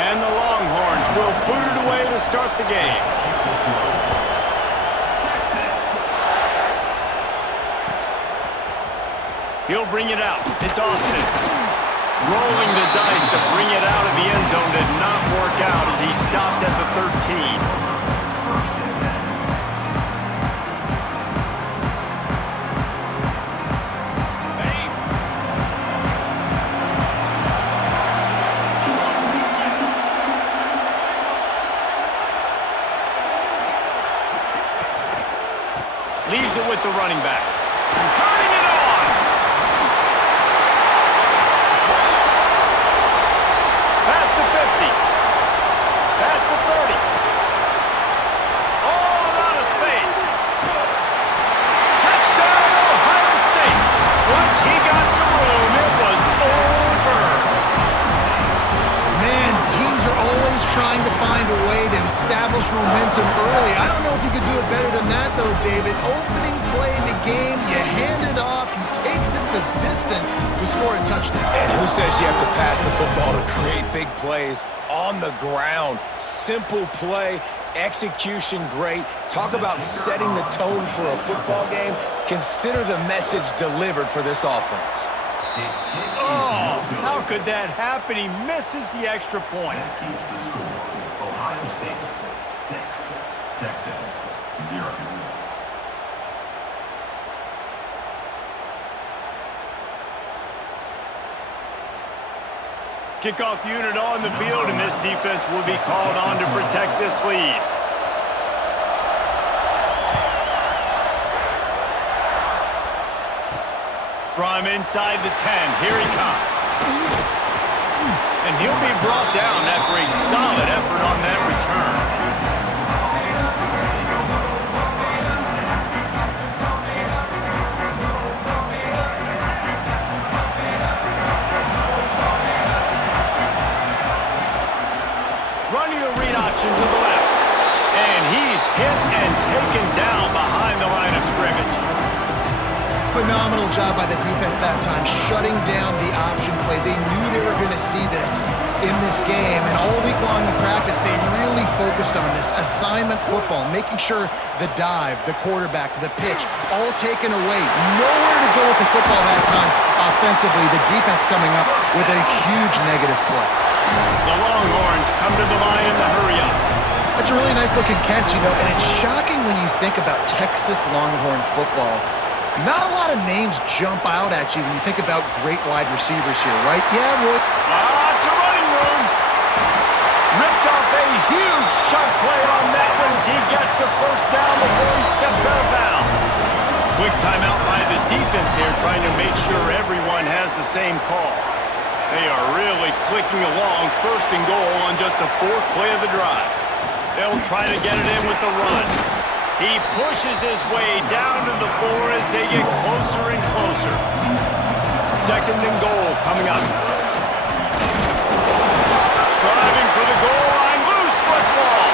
And the Longhorns will boot it away to start the game. He'll bring it out. It's Austin. Rolling the dice to bring it out of the end zone did not work out as he stopped at the 13. Leaves it with the running back. Turning it on! Past the 50. Past the 30. All out of space. Touchdown, Ohio State. Once he got some room, it was over. Man, teams are always trying to find a way to establish momentum early. I don't know if you could do it better than that, though, David. Opening play in the game, you hand it off, he takes it the distance to score a touchdown. And who says you have to pass the football to create big plays on the ground? Simple play, execution great. Talk about setting the tone for a football game. Consider the message delivered for this offense. Oh, how could that happen? He misses the extra point. That keeps the score. Ohio State 6, Texas 0. Kickoff unit on the field, and this defense will be called on to protect this lead. From inside the 10, here he comes. And he'll be brought down after a solid effort on that return. Running the read option to the left. And he's hit and taken down behind the line of scrimmage. Phenomenal job by the defense that time, shutting down the option play. They knew they were going to see this in this game, and all week long in practice, they really focused on this assignment football, making sure the dive, the quarterback, the pitch, all taken away. Nowhere to go with the football that time offensively. The defense coming up with a huge negative play. The Longhorns come to the line in the hurry-up. That's a really nice looking catch, and it's shocking when you think about Texas Longhorn football. Not a lot of names jump out at you when you think about great wide receivers here, right? Yeah, Roy. Lots of running room. Ripped off a huge chunk play on that one as he gets the first down before he steps out of bounds. Quick timeout by the defense here, trying to make sure everyone has the same call. They are really clicking along, first and goal on just the fourth play of the drive. They'll try to get it in with the run. He pushes his way down to the 4 as they get closer and closer. Second and goal coming up. Striving for the goal line, loose football.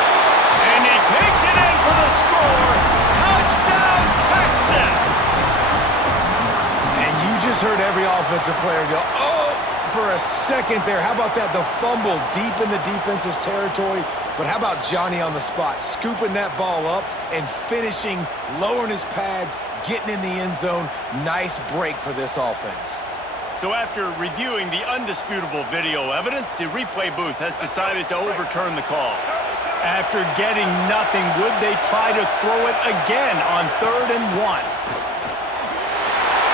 And he takes it in for the score. Touchdown, Texas! And you just heard every offensive player go, oh, for a second there. How about that? The fumble deep in the defense's territory. But how about Johnny on the spot, scooping that ball up and finishing, lowering his pads, getting in the end zone. Nice break for this offense. So after reviewing the undisputable video evidence, the replay booth has decided to overturn the call. After getting nothing, would they try to throw it again on 3rd and 1?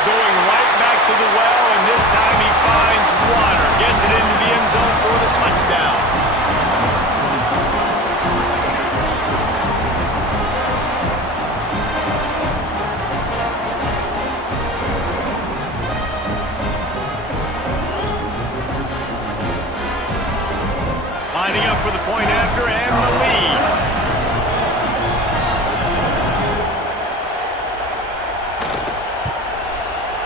Going right back to the well, and this time he finds water. Gets it into the end zone for the touchdown. Lining up for the point after and the lead.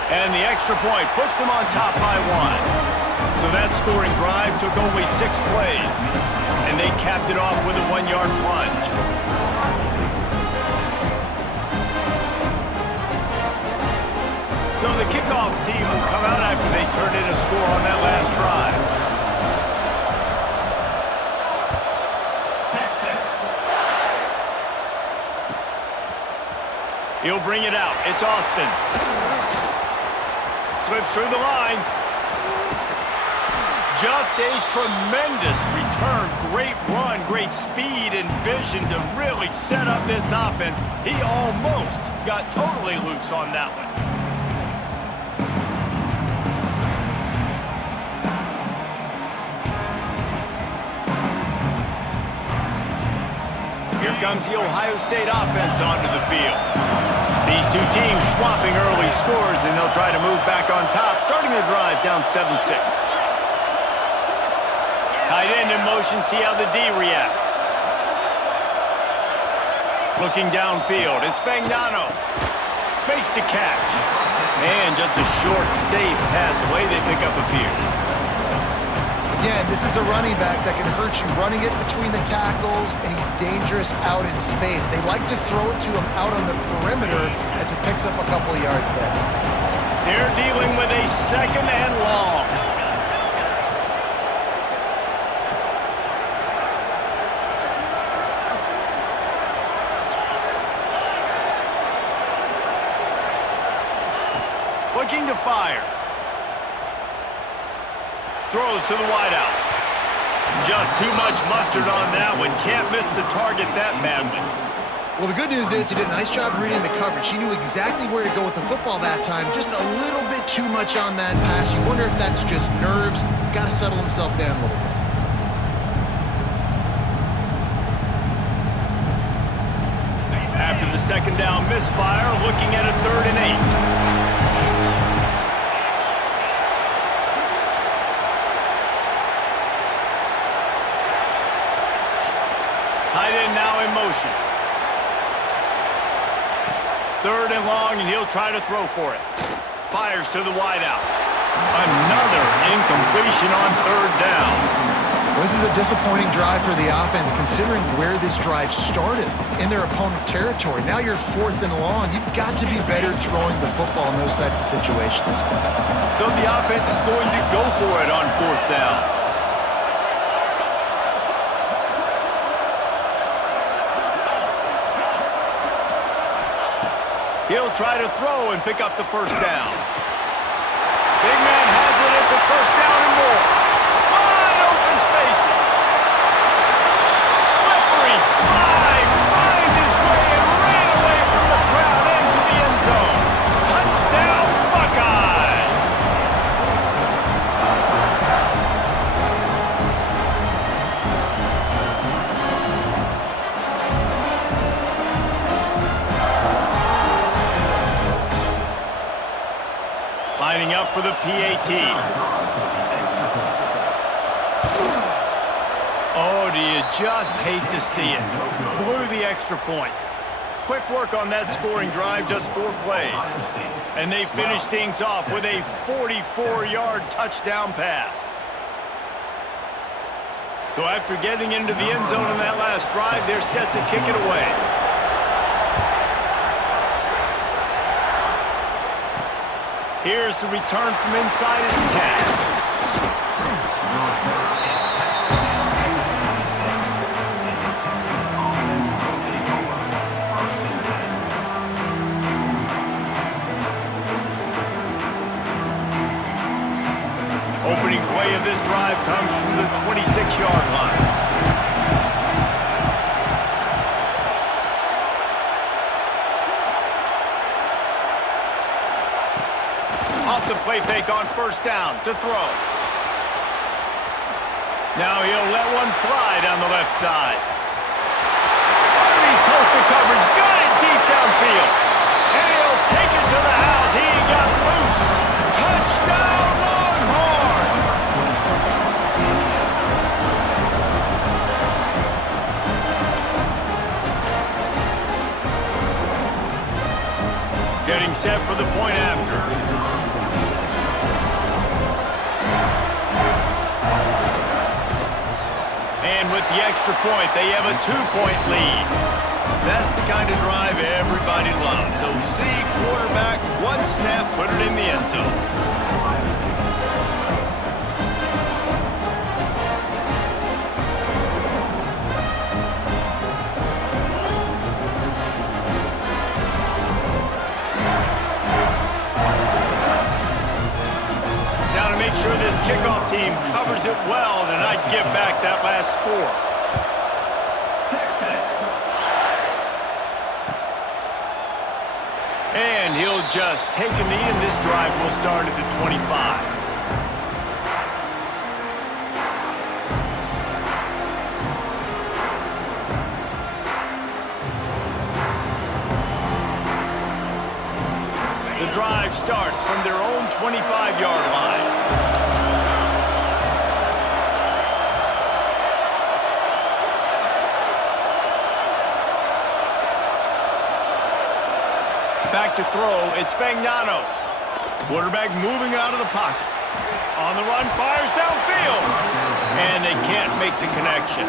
And the extra point puts them on top by 1. So that scoring drive took only 6 plays. And they capped it off with a 1-yard plunge. So the kickoff team will come out after they turned in a score on that last drive. He'll bring it out. It's Austin. Slips through the line. Just a tremendous return. Great run, great speed and vision to really set up this offense. He almost got totally loose on that one. Here comes the Ohio State offense onto the field. These two teams swapping early scores, and they'll try to move back on top, starting the drive down 7-6. Tight end in motion, see how the D reacts. Looking downfield, it's Fagnano. Makes the catch. Man, just a short, safe pass play. They pick up a few. Again, this is a running back that can hurt you running it between the tackles, and he's dangerous out in space. They like to throw it to him out on the perimeter as he picks up a couple of yards there. They're dealing with a second and long. Looking to fire. Throws to the wideout. Just too much mustard on that one. Can't miss the target that badly. Well, the good news is he did a nice job reading the coverage. He knew exactly where to go with the football that time. Just a little bit too much on that pass. You wonder if that's just nerves. He's got to settle himself down a little bit. After the second down misfire, looking at a 3rd and 8. Tight end now in motion. 3rd and long, and he'll try to throw for it. Fires to the wideout. Another incompletion on 3rd down. Well, this is a disappointing drive for the offense considering where this drive started, in their opponent territory. Now you're 4th and long. You've got to be better throwing the football in those types of situations. So the offense is going to go for it on 4th down. He'll try to throw and pick up the 1st down. Big man has it. It's a 1st down and more. Wide open spaces. Slippery slide. Find his way and ran away from the crowd into the end zone. Touchdown, Buckeyes. Lining up for the PAT. Oh, do you just hate to see it? Blew the extra point. Quick work on that scoring drive, just 4 plays. And they finish things off with a 44-yard touchdown pass. So after getting into the end zone in that last drive, they're set to kick it away. Here's the return from inside his 10. Opening play of this drive comes from the 26-yard line. Off the play fake on 1st down to throw. Now he'll let one fly down the left side. Underneath toasted coverage, got it deep downfield. And he'll take it to the house. He got loose. Touchdown, Longhorns! Getting set for the point after. And with the extra point, they have a 2-point lead. That's the kind of drive everybody loves. So see quarterback, 1 snap, put it in the end zone. and I'd give back that last score. Texas. And he'll just take a knee, and this drive will start at the 25. The drive starts from their own 25-yard line. Back to throw, it's Fagnano. Quarterback moving out of the pocket. On the run, fires downfield. And they can't make the connection.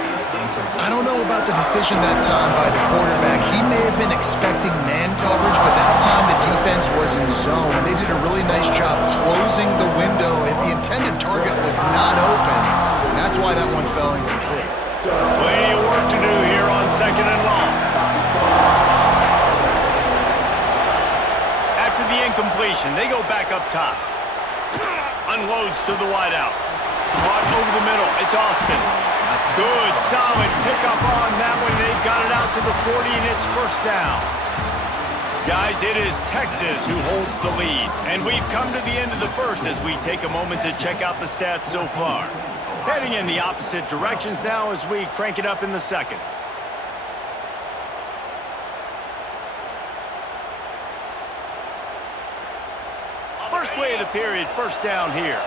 I don't know about the decision that time by the quarterback. He may have been expecting man coverage, but that time the defense was in zone. And they did a really nice job closing the window. The intended target was not open. And that's why that one fell incomplete. Plenty of work to do here on 2nd and long. After the incompletion, they go back up top. Unloads to the wideout. Caught over the middle. It's Austin. Good, solid pickup on that one. They've got it out to the 40, and it's first down. Guys, it is Texas who holds the lead. And we've come to the end of the first as we take a moment to check out the stats so far. Heading in the opposite directions now as we crank it up in the second. First play of the period, first down here.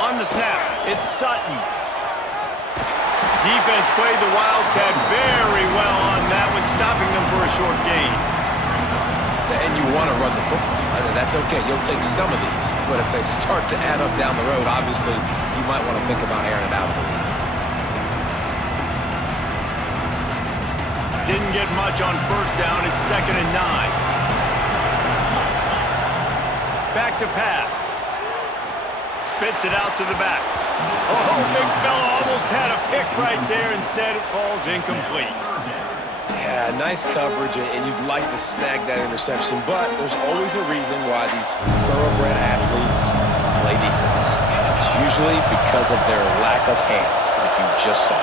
On the snap, it's Sutton. Defense played the Wildcat very well on that one, stopping them for a short gain. And you want to run the football. That's okay. You'll take some of these. But if they start to add up down the road, obviously, you might want to think about airing it out a little bit. Didn't get much on first down. It's 2nd and 9. Back to pass. Spits it out to the back. Oh, big fella almost had a pick right there. Instead, it falls incomplete. Yeah, nice coverage, and you'd like to snag that interception, but there's always a reason why these thoroughbred athletes play defense. And it's usually because of their lack of hands, like you just saw.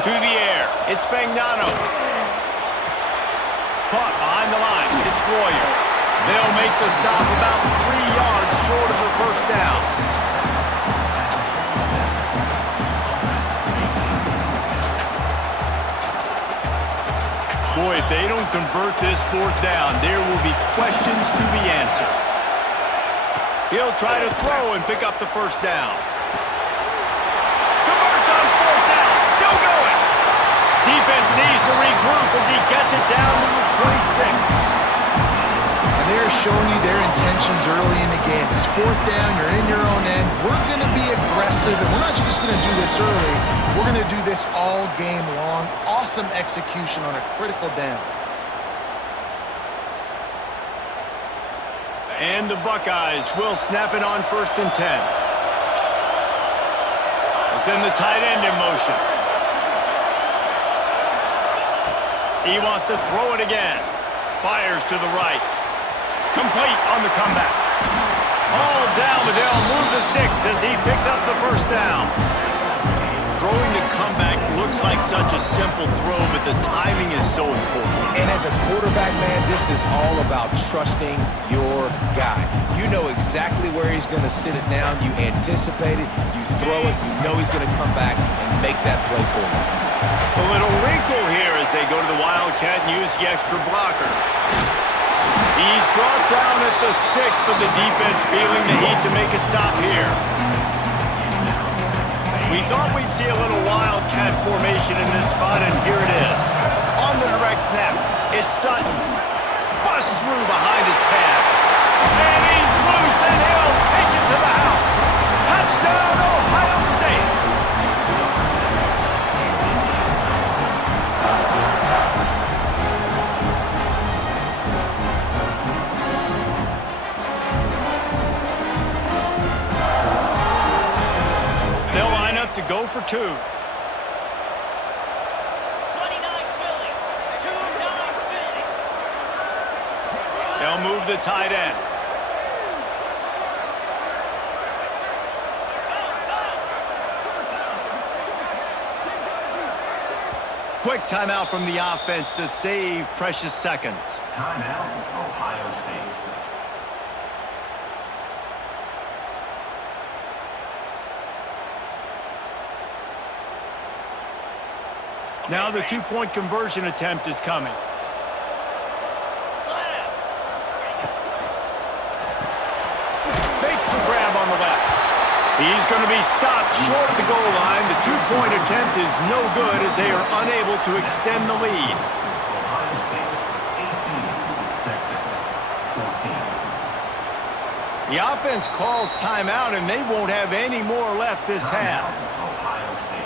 To the air, it's Fagnano. Caught behind the line, it's Royer. They'll make the stop about 3 yards short of the first down. Boy, if they don't convert this fourth down, there will be questions to be answered. He'll try to throw and pick up the first down. Converts on fourth down, still going. Defense needs to regroup as he gets it down to the 26. They're showing you their intentions early in the game. It's fourth down, you're in your own end. We're going to be aggressive, and we're not just going to do this early. We're going to do this all game long. Awesome execution on a critical down. And the Buckeyes will snap it on 1st and 10. It's in the tight end in motion. He wants to throw it again. Fires to the right. Complete on the comeback. Ball down, but they'll move the sticks as he picks up the first down. Throwing the comeback looks like such a simple throw, but the timing is so important. And as a quarterback, man, this is all about trusting your guy. You know exactly where he's going to sit it down. You anticipate it. You throw it. You know he's going to come back and make that play for you. A little wrinkle here as they go to the Wildcat and use the extra blocker. He's brought down at the 6, but the defense feeling the heat to make a stop here. We thought we'd see a little Wildcat formation in this spot, and here it is. On the direct snap, it's Sutton. Busts through behind his pad. And he's loose, and he'll take it to the house. Touchdown, Ohio State. They'll line up to go for 2. 29-15. They'll move the tight end. Quick timeout from the offense to save precious seconds. Timeout, Ohio State. Now the two-point conversion attempt is coming. Makes the grab on the left. He's going to be stopped short of the goal line. The two-point attempt is no good as they are unable to extend the lead. Ohio State, 18. Texas, 14. The offense calls timeout, and they won't have any more left this half. Ohio State.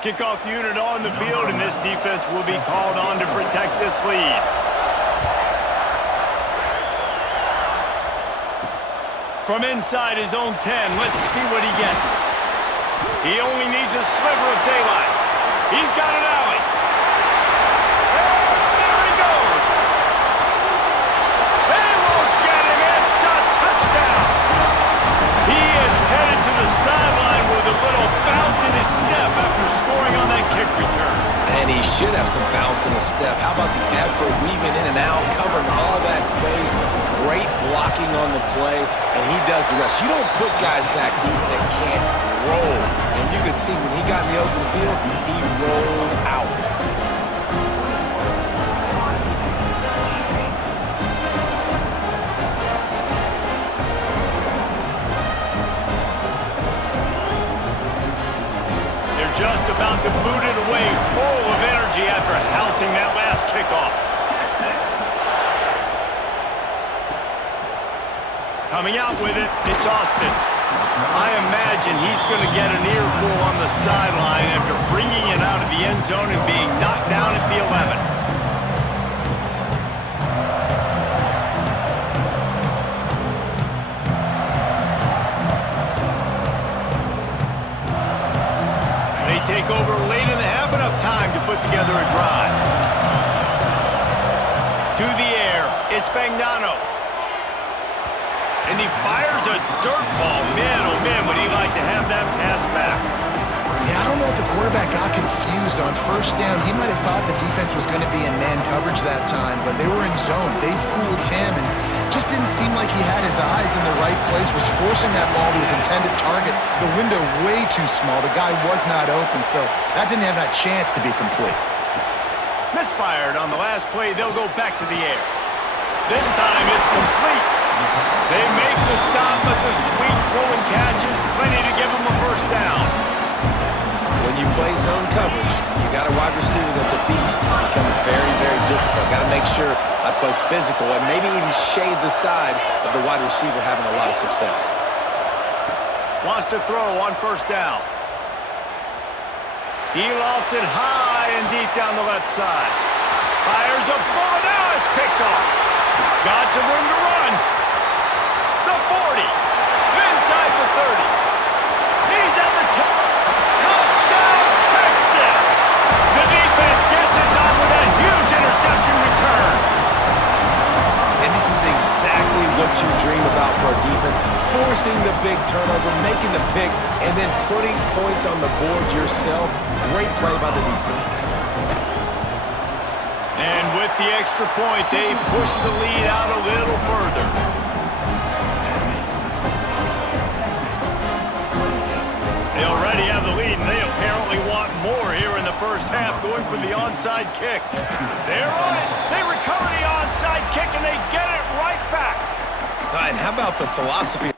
Kickoff unit on the field, and this defense will be called on to protect this lead. From inside his own 10, let's see what he gets. He only needs a sliver of daylight. He's got an alley. And there he goes. They won't get him. It's a touchdown. He is headed to the sideline with a little bounce in his step after scoring on that kick return. And he should have some bounce in his step. How about the effort, weaving in and out, covering all that space. Great blocking on the play, and he does the rest. You don't put guys back deep that can't roll. And you could see when he got in the open field, he rolled out. Just about to boot it away, full of energy after housing that last kickoff. Coming out with it, it's Austin. I imagine he's going to get an earful on the sideline after bringing it out of the end zone and being knocked down at the 11. Take over late in the half, enough time to put together a drive. To the air, it's Fagnano. And he fires a dirt ball. Man, oh man, would he like to have that pass back. Yeah, I don't know if the quarterback got confused on first down. He might have thought the defense was going to be in man coverage that time, but they were in zone. They fooled him and just didn't seem like he had his eyes in the right place, was forcing that ball to his intended target. The window way too small. The guy was not open, so that didn't have that chance to be complete. Misfired on the last play. They'll go back to the air. This time it's complete. They make the stop, but the sweet throw and catch is plenty to give them a first down. When you play zone coverage, you got a wide receiver that's a beast. It becomes very, very difficult. Got to make sure I play physical and maybe even shade the side of the wide receiver having a lot of success. Wants to throw on first down. He lofts it high and deep down the left side. Fires a bullet. Now it's picked off. Got some room to run. The 40. Inside the 30. He's at the touchdown, Texas! The defense gets it done with a huge interception return. And this is exactly what you dream about for a defense. Forcing the big turnover, making the pick, and then putting points on the board yourself. Great play by the defense. And with the extra point, they push the lead out a little further. They already have the lead, and they apparently want more here in the first half, going for the onside kick. They're on it. They recover the onside kick, and they get it right back. And how about the philosophy?